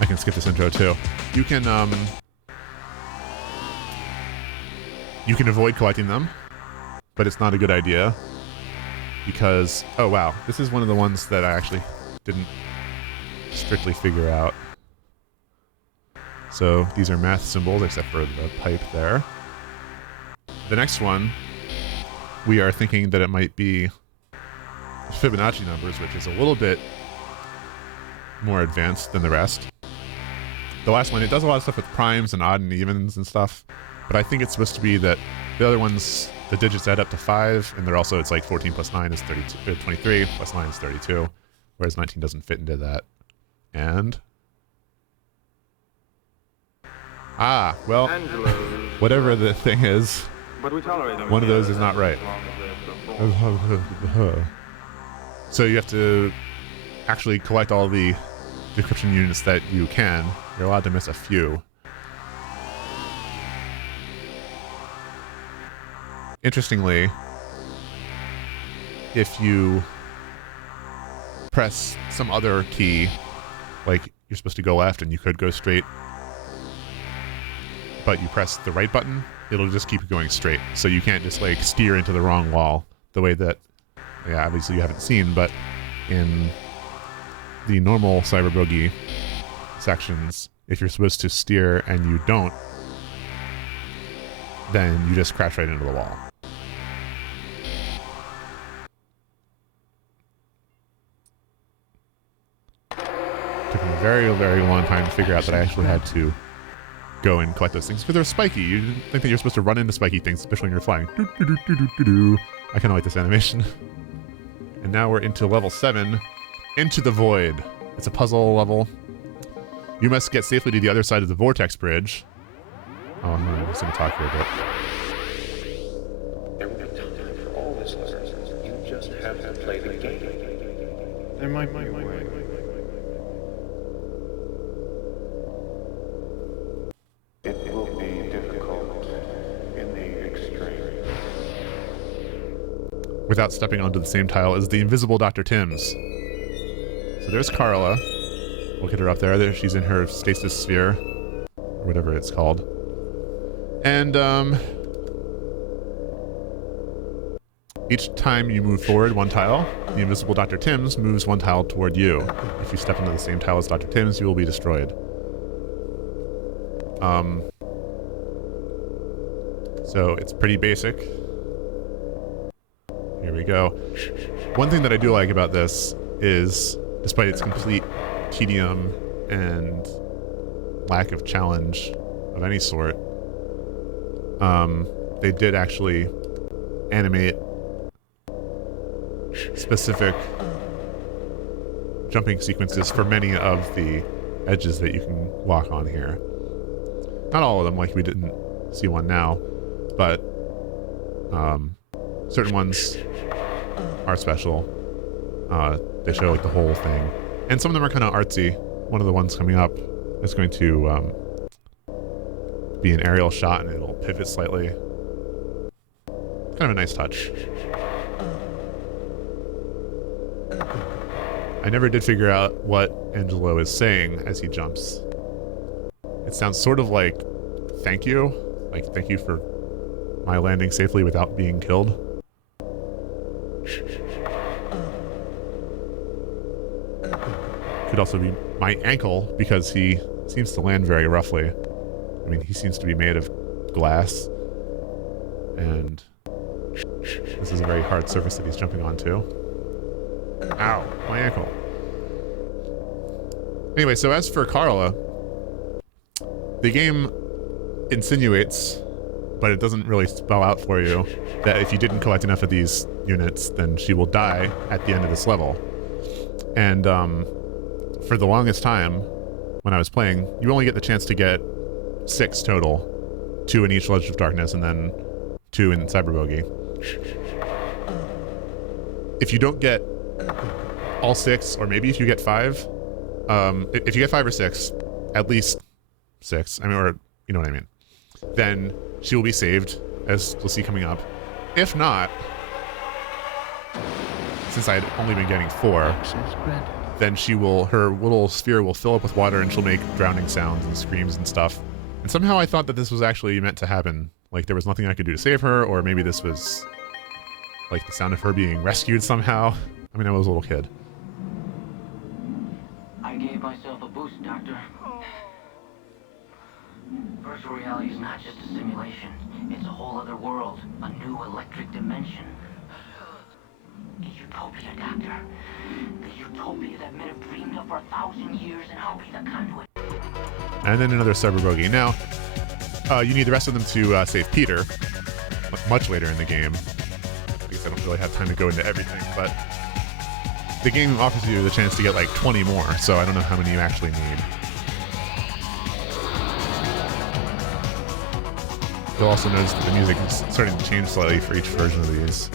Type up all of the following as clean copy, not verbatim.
I can skip this intro too. You can avoid collecting them, but it's not a good idea because, oh wow, this is one of the ones that I actually didn't strictly figure out. So these are math symbols except for the pipe there. The next one, we are thinking that it might be Fibonacci numbers, which is a little bit more advanced than the rest. The last one, it does a lot of stuff with primes and odd and evens and stuff, but I think it's supposed to be that the other ones, the digits add up to 5, and they're also, it's like 14 plus 9 is 32, 23, plus 9 is 32, whereas 19 doesn't fit into that. And... ah, well, whatever the thing is, one of those is not right. So you have to actually collect all the decryption units that you can. You're allowed to miss a few. Interestingly, if you press some other key, like you're supposed to go left and you could go straight, but you press the right button, it'll just keep going straight. So you can't just like steer into the wrong wall the way that, yeah, obviously you haven't seen, but in the normal Cyber Boogie sections, if you're supposed to steer and you don't, then you just crash right into the wall. Took me a very, very long time to figure out that I actually had to go and collect those things because they're spiky. You didn't think that you're supposed to run into spiky things, especially when you're flying. I kind of like this animation. And now we're into level 7, Into the Void. It's a puzzle level. You must get safely to the other side of the vortex bridge. Oh, I'm just going to talk here a bit. There will be time for all this, you just have to play the game. There might It will be difficult in the extreme. Without stepping onto the same tile as the invisible Dr. Timms. So there's Carla. We'll get her up there. She's in her stasis sphere, or whatever it's called. And each time you move forward one tile, the invisible Dr. Timms moves one tile toward you. If you step into the same tile as Dr. Timms, you will be destroyed. So it's pretty basic. Here we go. One thing that I do like about this is, despite its complete tedium and lack of challenge of any sort, they did actually animate specific jumping sequences for many of the edges that you can walk on here. Not all of them, like we didn't see one now, but certain ones are special. They show like the whole thing. And some of them are kind of artsy. One of the ones coming up is going to be an aerial shot and it'll pivot slightly. Kind of a nice touch. I never did figure out what Angelo is saying as he jumps. It sounds sort of like, thank you. Like, thank you for my landing safely without being killed. Could also be my ankle, because he seems to land very roughly. I mean, he seems to be made of glass. And this is a very hard surface that he's jumping onto. Ow, my ankle. Anyway, so as for Carla, the game insinuates, but it doesn't really spell out for you, that if you didn't collect enough of these units, then she will die at the end of this level. And for the longest time, when I was playing, you only get the chance to get 6 total. 2 in each Legend of Darkness, and then 2 in Cyber Boogie. If you don't get all 6, or maybe if you get 5, if you get 5 or 6, at least 6, I mean, or you know what I mean, then she will be saved, as we'll see coming up. If not, since I had only been getting 4, then her little sphere will fill up with water and she'll make drowning sounds and screams and stuff. And somehow I thought that this was actually meant to happen. Like there was nothing I could do to save her, or maybe this was like the sound of her being rescued somehow. I mean, I was a little kid. I gave myself a boost, Doctor. Virtual reality is not just a simulation. It's a whole other world, a new electric dimension. A utopia, Doctor. The utopia that men have dreamed of for 1,000 years, and I'll be the conduit. And then another Cyber Boogie. Now, you need the rest of them to save Peter, much later in the game. I guess I don't really have time to go into everything, but the game offers you the chance to get like 20 more, so I don't know how many you actually need. You'll also notice that the music is starting to change slightly for each version of these,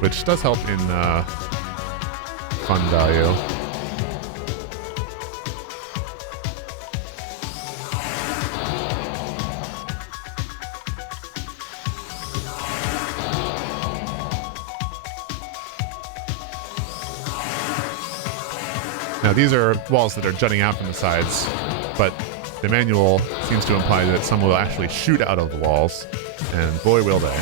which does help in fun value. Now these are walls that are jutting out from the sides, but the manual seems to imply that some will actually shoot out of the walls, and boy will they.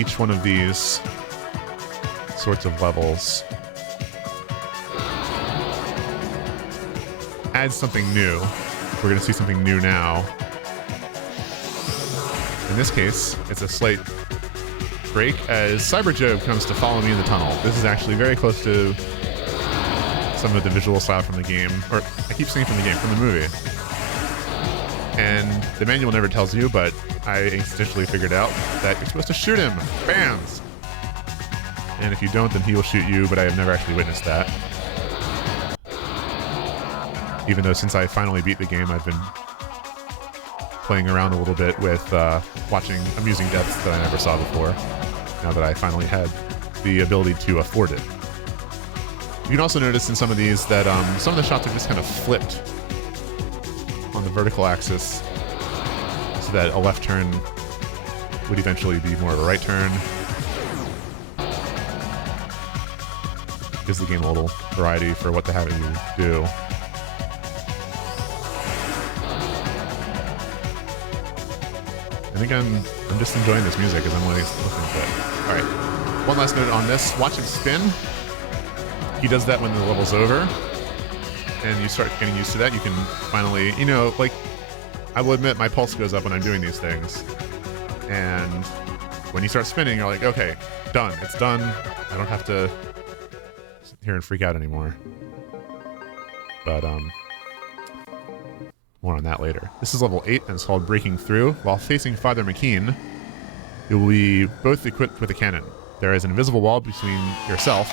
Each one of these sorts of levels adds something new. We're going to see something new now. In this case, it's a slight break as Cyber Job comes to follow me in the tunnel. This is actually very close to some of the visual style from the game, or I keep saying from the game, from the movie. And the manual never tells you, but I instinctually figured out that you're supposed to shoot him. Bams! And if you don't, then he will shoot you, but I have never actually witnessed that. Even though since I finally beat the game, I've been playing around a little bit with watching amusing deaths that I never saw before, now that I finally had the ability to afford it. You can also notice in some of these that some of the shots are just kind of flipped on the vertical axis, so that a left turn would eventually be more of a right turn. Gives the game a little variety for what to have you do. And again, I'm just enjoying this music as I'm listening to it. Alright, one last note on this. Watch him spin. He does that when the level's over, and you start getting used to that. You can finally, you know, like, I will admit my pulse goes up when I'm doing these things. And when you start spinning, you're like, okay, done. It's done. I don't have to sit here and freak out anymore. But, more on that later. This is level 8, and it's called Breaking Through. While facing Father McKean, you will be both equipped with a cannon. There is an invisible wall between yourself,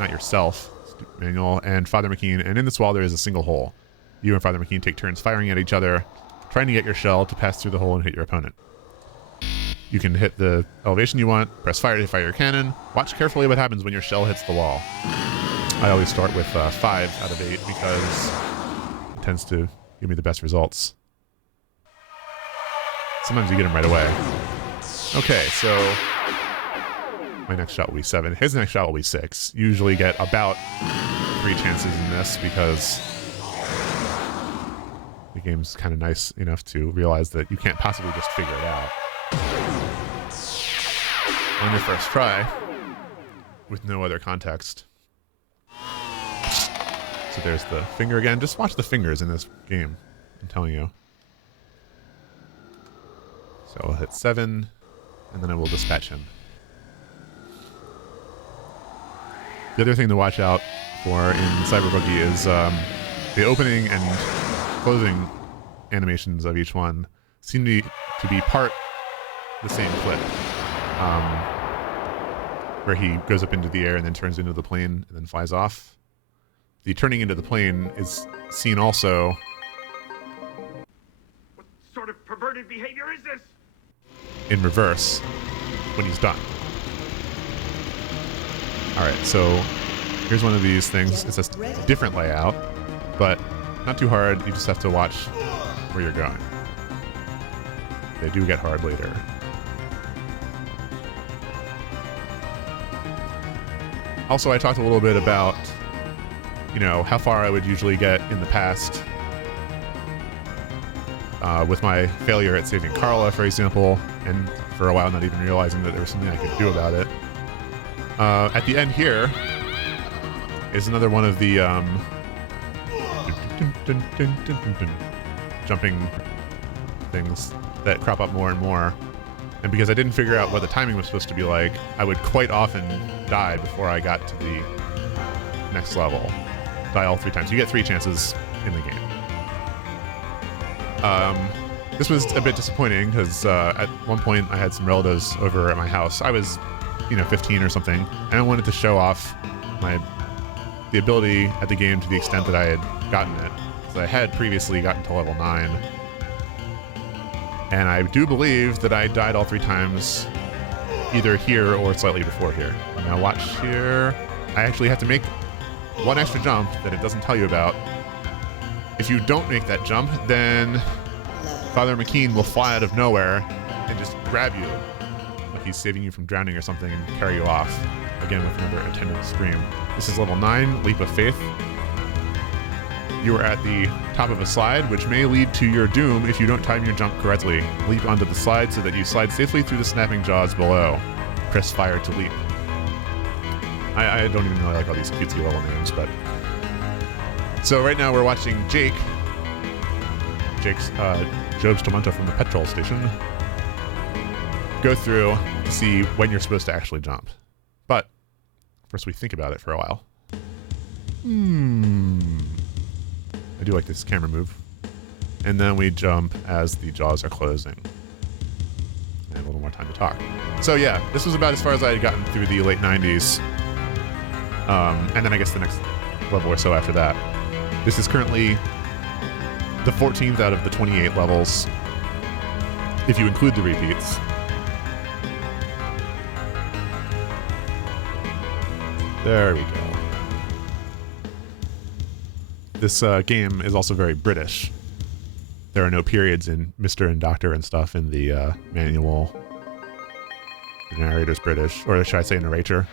not yourself, Manuel, and Father McKean, and in this wall there is a single hole. You and Father McKean take turns firing at each other, trying to get your shell to pass through the hole and hit your opponent. You can hit the elevation you want, press fire to fire your cannon. Watch carefully what happens when your shell hits the wall. I always start with 5 out of 8 because it tends to give me the best results. Sometimes you get them right away. Okay, so my next shot will be 7. His next shot will be 6. You usually get about 3 chances in this because the game's kind of nice enough to realize that you can't possibly just figure it out on your first try with no other context. So there's the finger again. Just watch the fingers in this game, I'm telling you. So I'll hit 7, and then I will dispatch him. The other thing to watch out for in Cyber Boogie is the opening and closing animations of each one seem to be part the same clip. Where he goes up into the air and then turns into the plane and then flies off. The turning into the plane is seen also. What sort of perverted behavior is this? In reverse when he's done. Alright, so here's one of these things. It's a different layout, but not too hard. You just have to watch where you're going. they do get hard later. Also, I talked a little bit about, you know, how far I would usually get in the past with my failure at saving Carla, for example, and for a while not even realizing that there was something I could do about it. At the end here is another one of the jumping things that crop up more and more. And because I didn't figure out what the timing was supposed to be like, I would quite often die before I got to the next level. Die all 3 times. You get 3 chances in the game. This was a bit disappointing because at one point I had some relatives over at my house. I was, you know, 15 or something, and I wanted to show off the ability at the game to the extent that I had gotten it. So I had previously gotten to level 9. And I do believe that I died all 3 times, either here or slightly before here. Now watch here. I actually have to make one extra jump that it doesn't tell you about. If you don't make that jump, then Father McKean will fly out of nowhere and just grab you, like he's saving you from drowning or something, and carry you off, again with another attendant scream. This is level 9, Leap of Faith. You are at the top of a slide, which may lead to your doom if you don't time your jump correctly. Leap onto the slide so that you slide safely through the snapping jaws below. Press fire to leap. I don't even really like all these cutesy level names, but... So right now we're watching Jake's Job's Toronto from the petrol station go through to see when you're supposed to actually jump. But first we think about it for a while. I do like this camera move. And then we jump as the jaws are closing. And a little more time to talk. So yeah, this was about as far as I had gotten through the late 90s. And then I guess the next level or so after that. This is currently the 14th out of the 28 levels, if you include the repeats. There we go. This game is also very British. There are no periods in Mr. and Dr. and stuff in the manual. The narrator's British, or should I say narrator?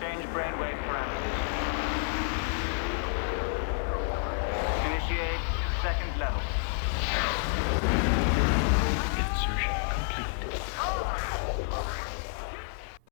Change brainwave parameters.